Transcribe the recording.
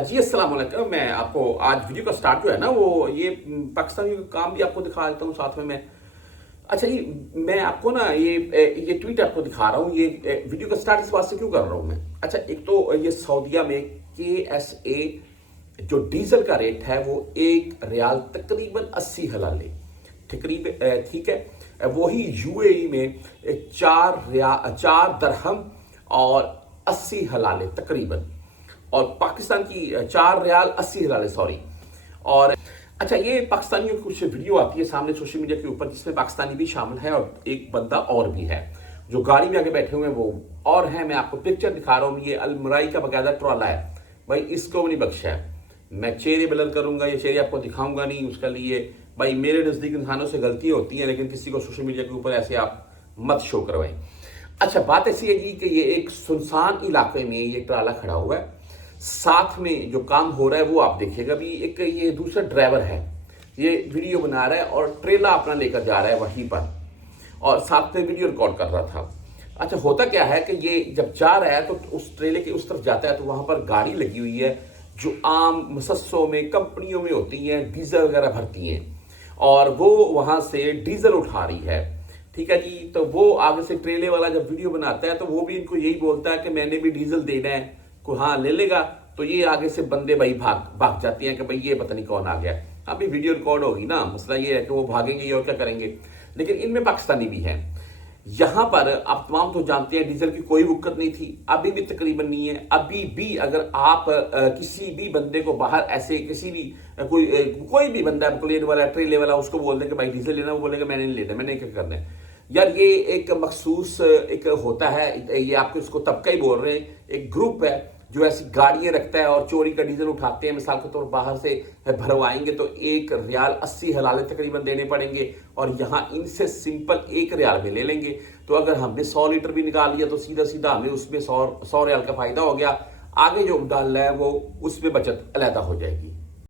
जी अस्सलाम वालेकुम। मैं आपको आज वीडियो का स्टार्ट जो है ना वो ये पाकिस्तानी का काम भी आपको दिखा देता हूँ साथ में मैं। अच्छा जी, मैं आपको ना ये ट्वीट आपको दिखा रहा हूँ। ये वीडियो का स्टार्ट इस बात से क्यों कर रहा हूँ मैं। अच्छा, एक तो ये सऊदीया में KSA जो डीजल का रेट है वो 1 रियाल तकरीबन 80 हलाले तकरीबन, ठीक है। वही UAE में 4 दरहम और 80 हलाले तकरीबन, और पाकिस्तान की 4 रियाल 80 हलाले, सॉरी। और अच्छा, ये पाकिस्तानियों की कुछ वीडियो आती है सामने सोशल मीडिया के ऊपर जिसमें पाकिस्तानी भी शामिल है और एक बंदा और भी है जो गाड़ी में आगे बैठे हुए हैं वो और है। मैं आपको पिक्चर दिखा रहा हूँ, ये अलमराई का बकायदा ट्रॉला है भाई, इसको भी नहीं बख्शा है। मैं चेहरे ब्लर करूंगा, ये चेहरे आपको दिखाऊंगा नहीं, उसका लिए भाई मेरे नजदीक इंसानों से गलती होती है, लेकिन किसी को सोशल मीडिया के ऊपर ऐसे आप मत शो करवाएं। अच्छा, बात ऐसी है जी कि ये एक सुनसान इलाके में ये ट्राला खड़ा हुआ है, साथ में जो काम हो रहा है वो आप देखिएगा। भी एक ये दूसरा ड्राइवर है, ये वीडियो बना रहा है और ट्रेला अपना लेकर जा रहा है वहीं पर, और साथ में वीडियो रिकॉर्ड कर रहा था। अच्छा, होता क्या है कि ये जब जा रहा है तो उस ट्रेले के उस तरफ जाता है तो वहां पर गाड़ी लगी हुई है जो आम मुसस्सों में कंपनियों में होती हैं, डीजल वगैरह भरती हैं, और वो वहां से डीजल उठा रही है, ठीक है जी। तो वो आगे से ट्रेले वाला जब वीडियो बनाता है तो वो भी इनको यही बोलता है कि मैंने भी डीजल देना है, को हाँ ले लेगा। तो ये आगे से बंदे भाई भाग जाती हैं कि भाई ये पता नहीं कौन आ गया। अभी वीडियो रिकॉर्ड होगी ना, मसला ये है कि वो भागेंगे और क्या करेंगे। लेकिन इनमें पाकिस्तानी भी हैं। यहां पर आप तमाम तो जानते हैं डीजल की कोई वक़्त नहीं थी, अभी भी तकरीबन नहीं है। अभी भी अगर आप किसी भी बंदे को बाहर ऐसे किसी भी कोई भी बंदा प्लेन वाला ट्रेले वाला उसको बोल दे कि भाई डीजल लेना, वो बोलेगा मैंने नहीं लेना, मैंने क्या करना है यार। ये एक मखसूस एक होता है, ये आपको इसको तबका ही बोल रहे हैं, एक ग्रुप है जो ऐसी गाड़ियां रखता है और चोरी का डीजल उठाते हैं। मिसाल के तौर पर बाहर से भरवाएंगे तो 1 रियाल 80 हलाले तकरीबन देने पड़ेंगे, और यहाँ इनसे सिंपल 1 रियाल में ले लेंगे। तो अगर हमने 100 लीटर भी निकाल लिया तो सीधा सीधा हमें उसमें 100 रियाल का फायदा हो गया। आगे जो डालना है वो उसमें बचत अलहदा हो जाएगी।